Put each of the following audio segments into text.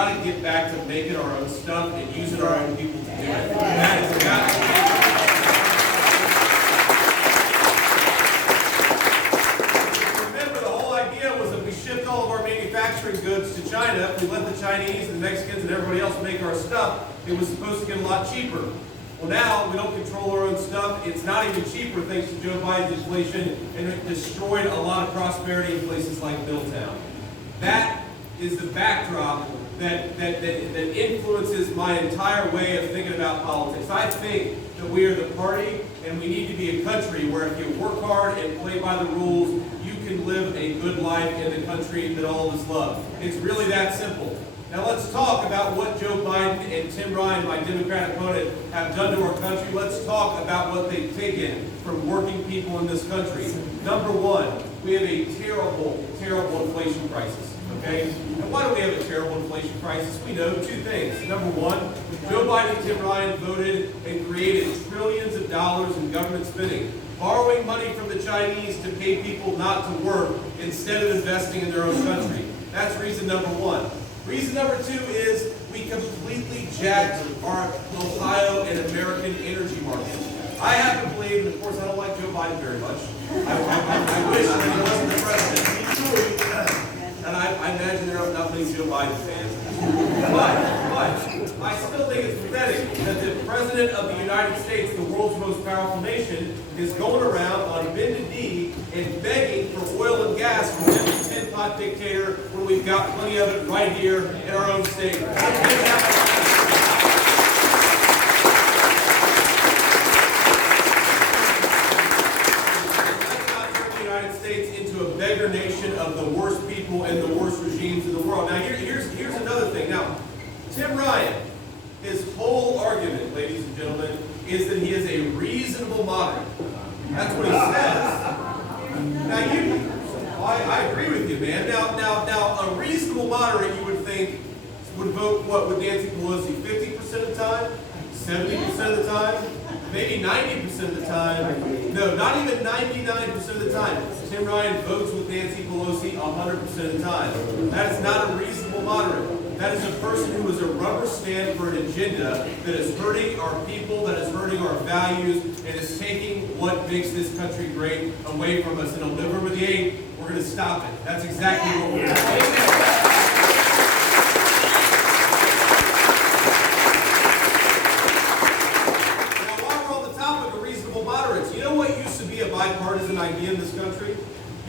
got to get back to making our own stuff and using our own people to do it. That has got to be. Remember, the whole idea was that we shipped all of our manufacturing goods to China. If we let the Chinese and the Mexicans and everybody else make our stuff, it was supposed to get a lot cheaper. Well, now we don't control our own stuff. It's not even cheaper thanks to Joe Biden's inflation, and it destroyed a lot of prosperity in places like Middletown. That is the backdrop that influences my entire way of thinking about politics. I think that we are the party, and we need to be a country where if you work hard and play by the rules, you can live a good life in the country that all of us love. It's really that simple. Now let's talk about what Joe Biden and Tim Ryan, my Democrat opponent, have done to our country. Let's talk about what they've taken from working people in this country. Number one, we have a terrible, terrible inflation crisis. Okay? And why do we have a terrible inflation crisis? We know two things. Number one, Joe Biden and Tim Ryan voted and created trillions of dollars in government spending, borrowing money from the Chinese to pay people not to work instead of investing in their own country. That's reason number one. Reason number two is we completely jacked our Ohio and American energy market. I happen to believe, and of course I don't like Joe Biden very much. I wish that he wasn't the president. And I imagine there are not many Joe Biden fans. But I still think it's pathetic that the President of the United States, the world's most powerful nation, is going around on bended knee and begging for oil and gas from every tin-pot dictator when we've got plenty of it right here in our own state. Beggar nation of the worst people and the worst regimes in the world. Now, here's another thing. Now, Tim Ryan, his whole argument, ladies and gentlemen, is that he is a reasonable moderate. That's what he says. Now, I agree with you, man. Now, a reasonable moderate, you would think, would vote what with Nancy Pelosi? 50% of the time, 70% of the time, maybe 90% of the time. No, not even 99% of the time. Tim Ryan votes with Nancy Pelosi 100% of the time. That is not a reasonable moderate. That is a person who is a rubber stamp for an agenda that is hurting our people, that is hurting our values, and is taking what makes this country great away from us. And on November the 8th, we're going to stop it. That's exactly what we're doing. Bipartisan idea in this country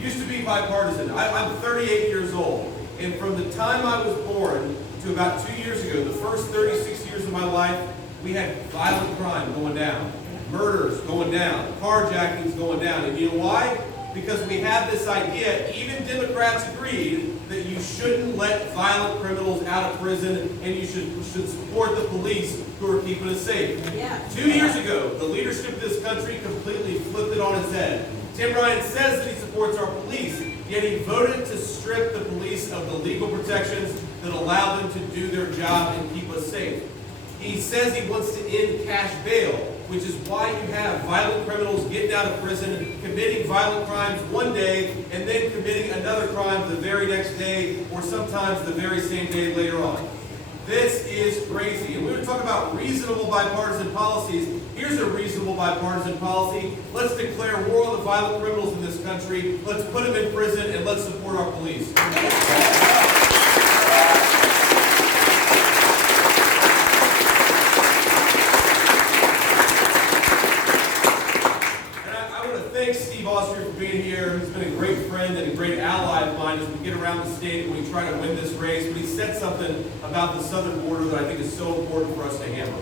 used to be bipartisan. I'm 38 years old, and from the time I was born to about 2 years ago, the first 36 years of my life, we had violent crime going down, murders going down, carjackings going down. And you know why? Because we have this idea, even Democrats agreed, that you shouldn't let violent criminals out of prison and you should support the police who are keeping us safe. Yeah. 2 years ago, the leadership of this country completely flipped it on its head. Tim Ryan says that he supports our police, yet he voted to strip the police of the legal protections that allow them to do their job and keep us safe. He says he wants to end cash bail, which is why you have violent criminals getting out of prison, committing violent crimes one day, and then committing another crime the very next day, or sometimes the very same day later on. This is crazy. And we were talking about reasonable bipartisan policies. Here's a reasonable bipartisan policy. Let's declare war on the violent criminals in this country. Let's put them in prison, and let's support our police. For being here. He's been a great friend and a great ally of mine as we get around the state and we try to win this race. But he said something about the southern border that I think is so important for us to hammer.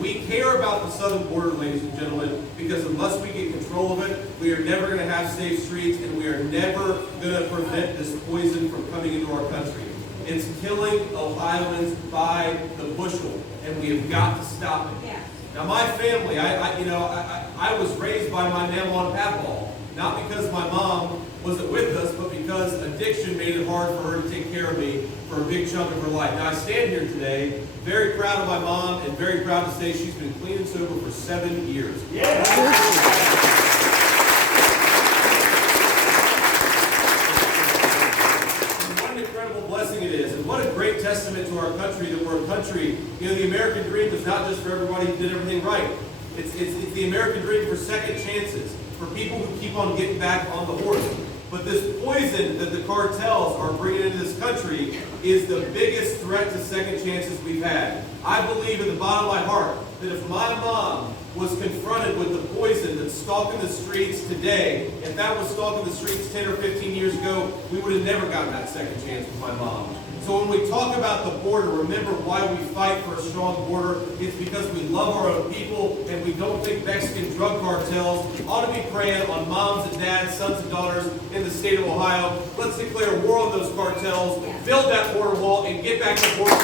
We care about the southern border, ladies and gentlemen, because unless we get control of it, we are never going to have safe streets and we are never going to prevent this poison from coming into our country. It's killing Ohioans by the bushel, and we have got to stop it. Yeah. Now, my family, I was raised by my mama and papa. Not because my mom wasn't with us, but because addiction made it hard for her to take care of me for a big chunk of her life. Now, I stand here today very proud of my mom and very proud to say she's been clean and sober for 7 years. Yeah. What an incredible blessing it is, and what a great testament to our country that we're a country. You know, the American dream is not just for everybody who did everything right. It's the American dream for second chances, for people who keep on getting back on the horse. But this poison that the cartels are bringing into this country is the biggest threat to second chances we've had. I believe in the bottom of my heart that if my mom was confronted with the poison that's stalking the streets today, if that was stalking the streets 10 or 15 years ago, we would have never gotten that second chance with my mom. So when we talk about the border, remember why we fight for a strong border. It's because we love our own people, and we don't think Mexican drug cartels ought to be preying on moms and dads, sons and daughters in the state of Ohio. Let's declare war on those cartels, build that border wall, and get back to border.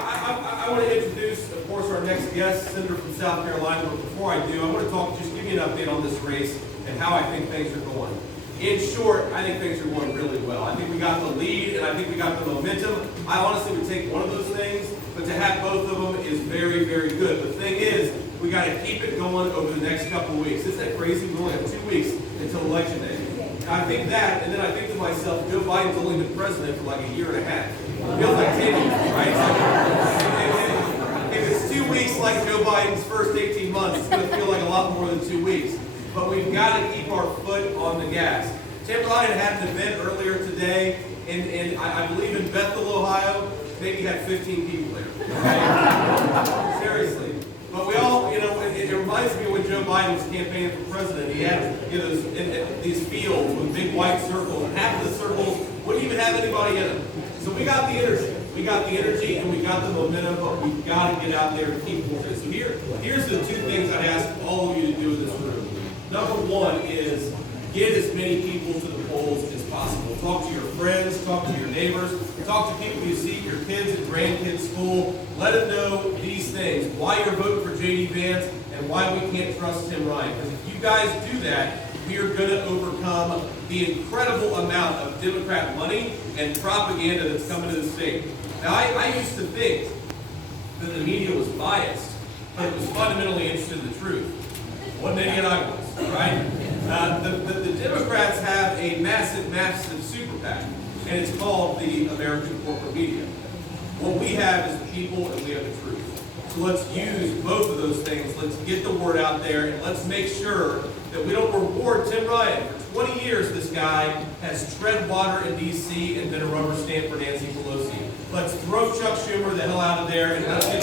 I want to introduce, of course, our next guest, Senator from South Carolina. But before I do, I want to just give you an update on this race and how I think things are going. In short, I think things are going really well. I think we got the lead, and I think we got the momentum. I honestly would take one of those things, but to have both of them is very, very good. The thing is, we got to keep it going over the next couple of weeks. Isn't that crazy? We only have 2 weeks until Election Day. I think that, and then I think to myself, Joe Biden's only been president for like a year and a half. It feels like 10 years, right? If it's 2 weeks like Joe Biden's first 18 months, it's going to feel like a lot more than 2 weeks. But we've got to keep our foot on the gas. Tim Ryan had an event earlier today, and I believe in Bethel, Ohio, maybe had 15 people there. Right? Seriously. But we all, you know, it reminds me of when Joe Biden was campaigning for president. He had, you know, these fields with big white circles, and half of the circles wouldn't even have anybody in them. So we got the energy. We got the energy and we got the momentum, but we've got to get out there and keep moving. So here's the 2 things I'd ask all of you to do in this room. Number 1 is get as many people to the polls as possible. Talk to your friends, talk to your neighbors, talk to people you see at your kids and grandkids' school. Let them know these things, why you're voting for J.D. Vance and why we can't trust Tim Ryan. Because if you guys do that, we are going to overcome the incredible amount of Democrat money and propaganda that's coming to the state. Now, I used to think that the media was biased, but it was fundamentally interested in the truth. What an idiot I was, right? The Democrats have a massive, massive super PAC, and it's called the American corporate media. What we have is the people, and we have the truth. So let's use both of those things. Let's get the word out there, and let's make sure that we don't reward Tim Ryan. For 20 years, this guy has tread water in D.C. and been a rubber stamp for Nancy Pelosi. Let's throw Chuck Schumer the hell out of there, and let's get